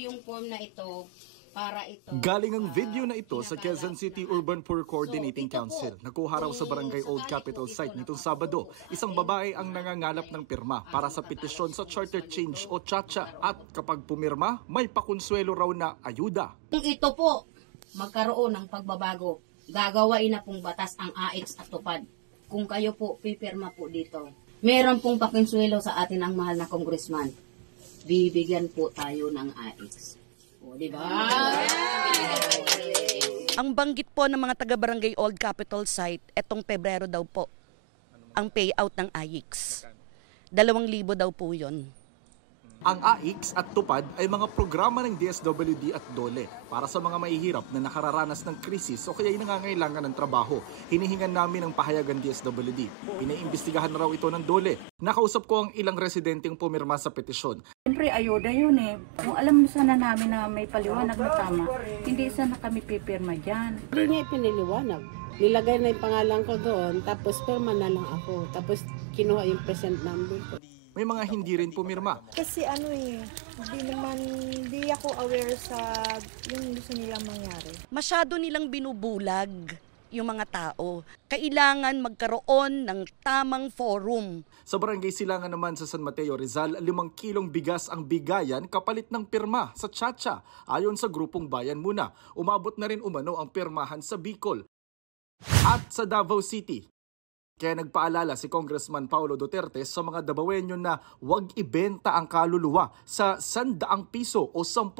yung form na ito para ito. Galing ang video na ito sa Quezon City Urban Poor Coordinating Council. Nakuha raw sa Barangay Old Capitol site nitong Sabado. Isang babae ang nangangalap ng pirma para sa petisyon sa charter change o CHACHA. At kapag pumirma, may pakonsuelo raw na ayuda. Kung ito po magkaroon ng pagbabago, gagawain na pong batas ang AIX at tupad. Kung kayo po pipirma po dito, meron pong pakonsuelo sa atin ang mahal na congressman. Bibigyan po tayo ng AIX. O, diba? Ang banggit po ng mga taga-barangay Old Capitol site, etong Pebrero daw po, ang payout ng AIX. 2,000 daw po yun. Ang AIX at TUPAD ay mga programa ng DSWD at DOLE para sa mga mahihirap na nakararanas ng krisis o kaya'y nangangailangan ng trabaho. Hinihingan namin ang pahayagan DSWD. Pinaimbestigahan na raw ito ng DOLE. Nakausap ko ang ilang residenteng pumirma sa petisyon. Siyempre ayuda yun eh. Kung alam sana namin na may paliwanag na tama, hindi sana kami pipirma dyan. Hindi niya ipiniliwanag. Nilagay na yung pangalan ko doon, tapos pirma na lang ako. Tapos kinuha yung present number ko. May mga hindi rin pumirma. Kasi hindi ako aware sa yung gusto nilang mangyari. Masyado nilang binubulag yung mga tao. Kailangan magkaroon ng tamang forum. Sa Barangay Silangan naman sa San Mateo, Rizal, 5 kilong bigas ang bigayan kapalit ng pirma sa CHACHA. Ayon sa grupong Bayan Muna, umabot na rin umano ang pirmahan sa Bicol. At sa Davao City, kaya nagpaalala si Congressman Paulo Duterte sa mga Davaoenyo na huwag ibenta ang kaluluwa sa 100 piso o 10,000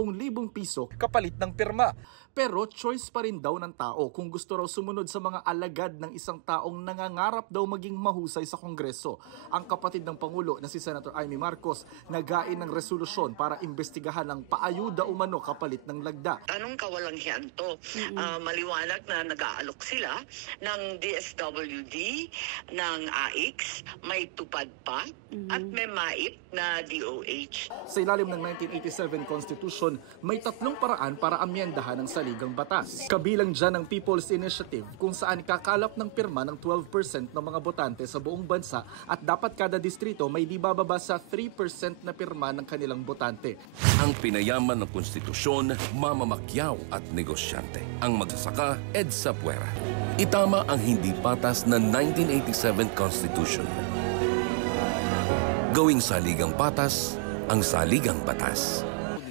piso kapalit ng pirma. Pero choice pa rin daw ng tao kung gusto raw sumunod sa mga alagad ng isang taong nangangarap daw maging mahusay sa Kongreso. Ang kapatid ng Pangulo na si Senator Amy Marcos nagain ng resolusyon para imbestigahan ang paayuda umano kapalit ng lagda. Anong kawalanghyan to? Maliwanag na nag-aalok sila ng DSWD, ng AIX, may tupad pa, at may MAIP na DOH. Sa ilalim ng 1987 Constitution, may 3 paraan para amyendahan ang saligang batas. Kabilang dyan ang People's Initiative kung saan kakalap ng pirma ng 12% ng mga botante sa buong bansa at dapat kada distrito may di bababa sa 3% na pirma ng kanilang botante. Ang pinayaman ng konstitusyon, mamamakyaw at negosyante. Ang magsasaka, EDSA Puera. Itama ang hindi patas na 1987 Constitution. Gawing saligang patas, ang saligang batas.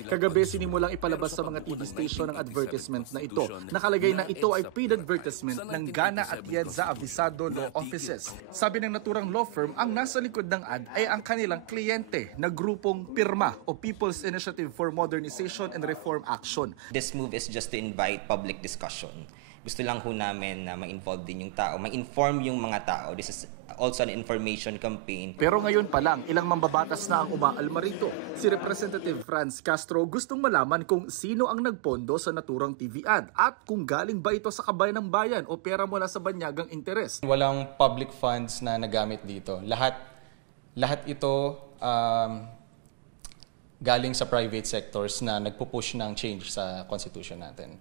Kagabi sinimulang ipalabas sa mga TV station ang advertisement na ito. Nakalagay na ito ay paid advertisement ng Gana at Yedza Avisado Law Offices. Sabi ng naturang law firm, ang nasa likod ng ad ay ang kanilang kliyente na grupong PIRMA o People's Initiative for Modernization and Reform Action. This move is just to invite public discussion. Gusto lang ho namin na ma-involve din yung tao, ma-inform yung mga tao. This is also an information campaign. Pero ngayon pa lang, ilang mambabatas na ang umaalma rito. Si Representative Franz Castro gustong malaman kung sino ang nagpondo sa naturang TV ad at kung galing ba ito sa kabayan ng bayan o pera mula sa banyagang interes. Walang public funds na nagamit dito. Lahat ito galing sa private sectors na nagpupush ng change sa constitution natin.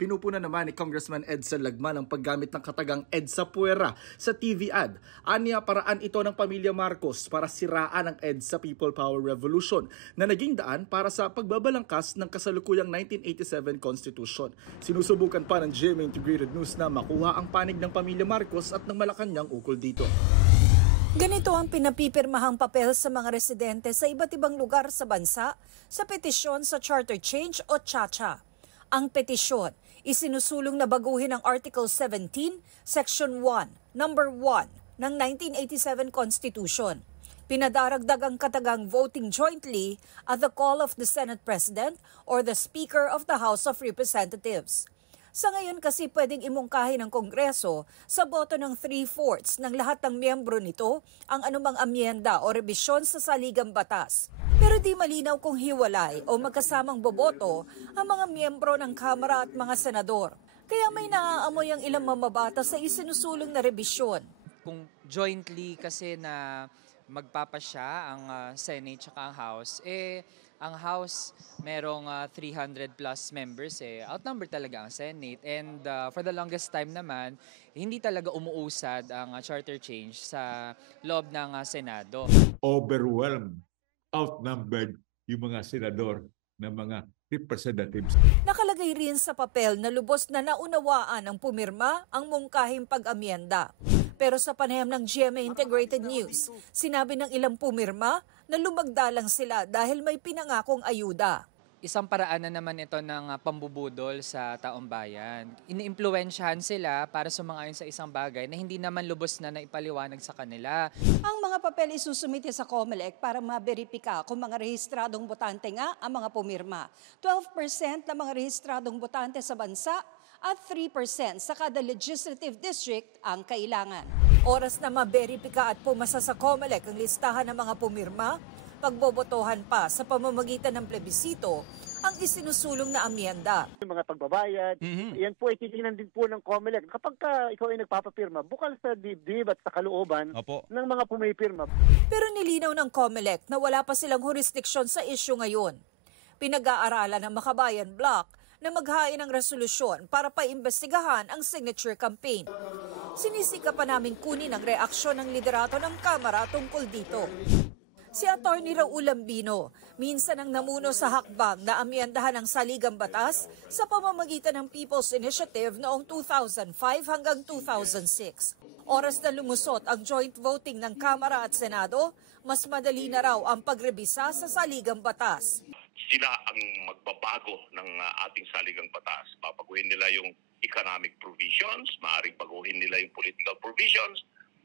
Pinupuna naman ni Congressman Edsel Lagman ang paggamit ng katagang EDSA Puera sa TV ad. Aniya paraan ito ng pamilya Marcos para siraan ang EDSA People Power Revolution na naging daan para sa pagbabalangkas ng kasalukuyang 1987 Constitution. Sinusubukan pa ng GMA Integrated News na makuha ang panig ng pamilya Marcos at ng Malacanang ukol dito. Ganito ang pinapipirmahang papel sa mga residente sa iba't ibang lugar sa bansa sa petisyon sa Charter Change o CHACHA. Ang petisyon, isinusulong na baguhin ang Article 17, Section 1, Number 1 ng 1987 Constitution. Pinadaragdag ang katagang voting jointly at the call of the Senate President or the Speaker of the House of Representatives. Sa ngayon kasi pwedeng imungkahi ng Kongreso sa boto ng 3/4 ng lahat ng miyembro nito ang anumang amyenda o rebisyon sa saligang batas. Pero di malinaw kung hiwalay o magkasamang boboto ang mga miyembro ng Kamara at mga senador. Kaya may naaamoy ang ilang mamabata sa isinusulong na rebisyon. Kung jointly kasi na magpapasya ang Senate at ang House, ang House merong 300 plus members outnumber talaga ang Senate, and for the longest time naman hindi talaga umuusad ang charter change sa loob ng Senado. Overwhelmed, outnumbered yung mga senador na mga representatives. Nakalagay rin sa papel na lubos na naunawaan ng pumirma ang mungkahing pag-amyenda. Pero sa panayam ng GMA Integrated News, sinabi ng ilang pumirma na lumagdalang sila dahil may pinangakong ayuda. Isang paraan na naman ito ng pambubudol sa taong bayan. Iniimpluwensyahan sila para sumang-ayon sa isang bagay na hindi naman lubos na naipaliwanag sa kanila. Ang mga papel isusumite sa COMELEC para maberipika kung mga rehistradong botante nga ang mga pumirma. 12% ng mga rehistradong botante sa bansa at 3% sa kada legislative district ang kailangan. Oras na maberipika at pumasa sa COMELEC ang listahan ng mga pumirma, pagbobotohan pa sa pamamagitan ng plebisito ang isinusulong na amyenda. Yung mga pagbabayad, yan po ay titingnan din po ng COMELEC. Kapag ikaw ay nagpapapirma, bukal sa dibdib at sa kalooban ng mga pumipirma. Pero nilinaw ng COMELEC na wala pa silang jurisdiksyon sa isyu ngayon. Pinag-aaralan ng Makabayan Bloc na maghain ng resolusyon para paimbestigahan ang signature campaign. Sinisika pa namin kunin ang reaksyon ng liderato ng Kamara tungkol dito. Si Atty. Raul Lambino, minsan ang namuno sa hakbang na amyendahan ang saligang batas sa pamamagitan ng People's Initiative noong 2005 hanggang 2006. Oras na lumusot ang joint voting ng Kamara at Senado, mas madali na raw ang pagrebisa sa saligang batas. Sila ang magbabago ng ating saligang batas. Babaguhin nila yung economic provisions, maaaring baguhin nila yung political provisions,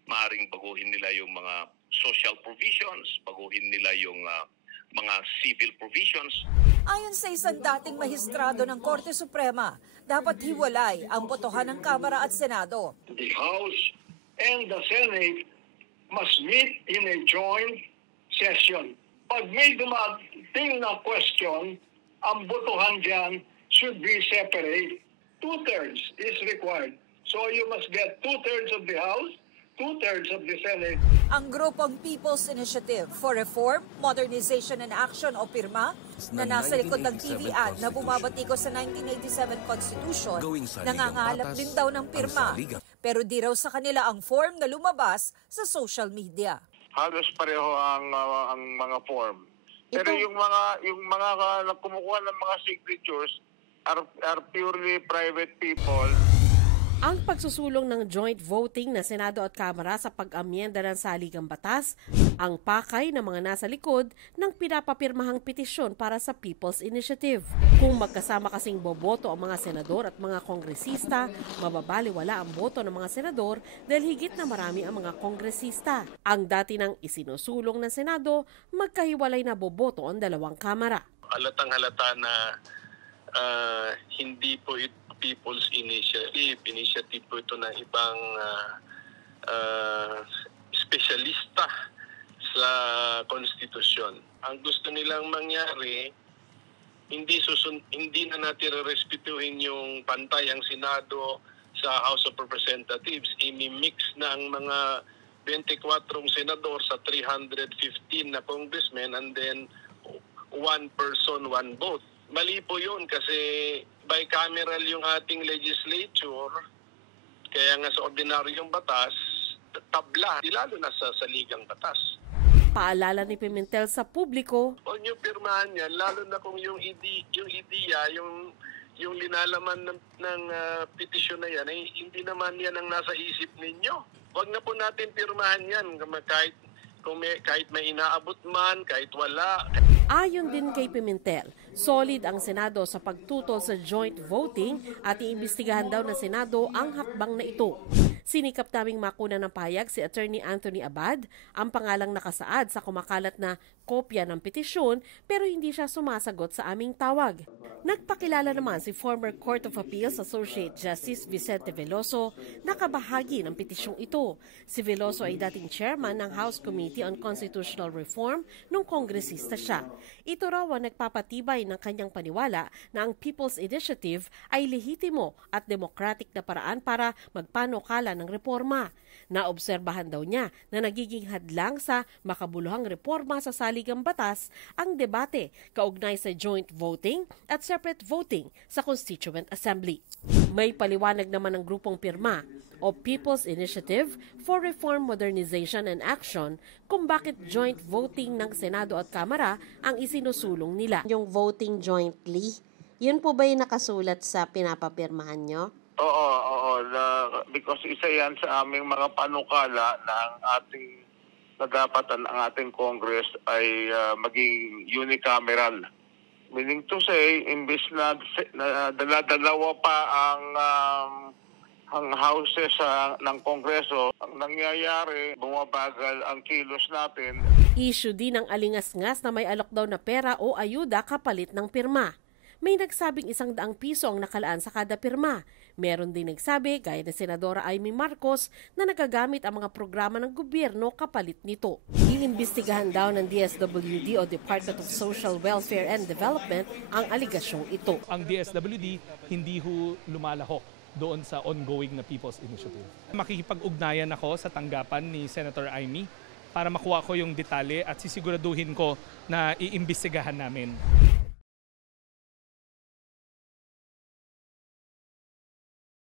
maaaring baguhin nila yung mga social provisions, baguhin nila yung mga civil provisions. Ayon sa isang dating mahistrado ng Korte Suprema, dapat hiwalay ang botohan ng Kamara at Senado. The House and the Senate must meet in a joint session. Pag may dumating na question, ang botohan dyan should be separate. 2/3 is required. So you must get 2/3 of the House, 2/3 of the Senate. Ang grupong People's Initiative for Reform, Modernization and Action o PIRMA na nasa likod ng TV ad na bumabatiko sa 1987 Constitution, nangangalap din daw ng pirma. Pero di raw sa kanila ang form na lumabas sa social media. Halos pareho ang mga form. Pero yung mga kumukuha ng mga signatures are purely private people. Ang pagsusulong ng joint voting na Senado at Kamara sa pag-amyenda ng saligang batas, ang pakay ng mga nasa likod ng pinapapirmahang petisyon para sa People's Initiative. Kung magkasama kasing boboto ang mga senador at mga kongresista, mababaliwala ang boto ng mga senador dahil higit na marami ang mga kongresista. Ang dati nang isinusulong ng Senado, magkahiwalay na boboto ang dalawang kamara. Halatang halata na hindi po ito People's Initiative. Initiative po ito ng ibang espesyalista sa konstitusyon. Ang gusto nilang mangyari, hindi na natin respetuhin yung pantay ang Senado sa House of Representatives. Imi-mix na ang mga 24 senador sa 315 na congressmen and then one person, one vote. Mali po yun kasi bicameral yung ating legislature, kaya nga sa ordinaryong batas, tabla, lalo na sa saligang batas. Paalala ni Pimentel sa publiko, huwag niyo pirmahan yan, lalo na kung yung ideya, yung linalaman ng petisyon na yan, ay hindi naman yan ang nasa isip ninyo. Huwag na po natin pirmahan yan, kahit may inaabot man, kahit wala. Ayon din kay Pimentel, solid ang Senado sa pagtutol sa joint voting at iimbestigahan daw ng Senado ang hakbang na ito. Sinikap naming makuna ng pahayag si Attorney Anthony Abad, ang pangalang nakasaad sa kumakalat na kopya ng petisyon pero hindi siya sumasagot sa aming tawag. Nagpakilala naman si former Court of Appeals Associate Justice Vicente Veloso na kabahagi ng petisyong ito. Si Veloso ay dating chairman ng House Committee on Constitutional Reform nung kongresista siya. Ito raw ang nagpapatibay ng kanyang paniwala na ang People's Initiative ay lehitimo at democratic na paraan para magpanukala ng reforma. Naobserbahan daw niya na nagiging hadlang sa makabuluhang reforma sa saligang batas ang debate kaugnay sa joint voting at separate voting sa Constituent Assembly. May paliwanag naman ng grupong pirma o People's Initiative for Reform, Modernization and Action kung bakit joint voting ng Senado at Kamara ang isinusulong nila. Yung voting jointly, yun po ba yung nakasulat sa pinapapirmahan nyo? Oo. Because isa yan sa aming mga panukala na ang ating na dapat ang ating Congress ay maging unicameral. Meaning to say, imbis na dalawa pa ang houses ng Kongreso, ang nangyayari, bumabagal ang kilos natin. Issue din ng alingas-ngas na may alok daw na pera o ayuda kapalit ng pirma. May nagsabing 100 piso ang nakalaan sa kada pirma. Meron din nagsabi, gaya ni Senadora Amy Marcos, na nagagamit ang mga programa ng gobyerno kapalit nito. Iimbestigahan daw ng DSWD o Department of Social Welfare and Development ang aligasyong ito. Ang DSWD hindi ho lumalahok doon sa ongoing na People's Initiative. Makikipag-ugnayan ako sa tanggapan ni Senator Amy para makuha ko yung detalye at sisiguraduhin ko na iimbestigahan namin.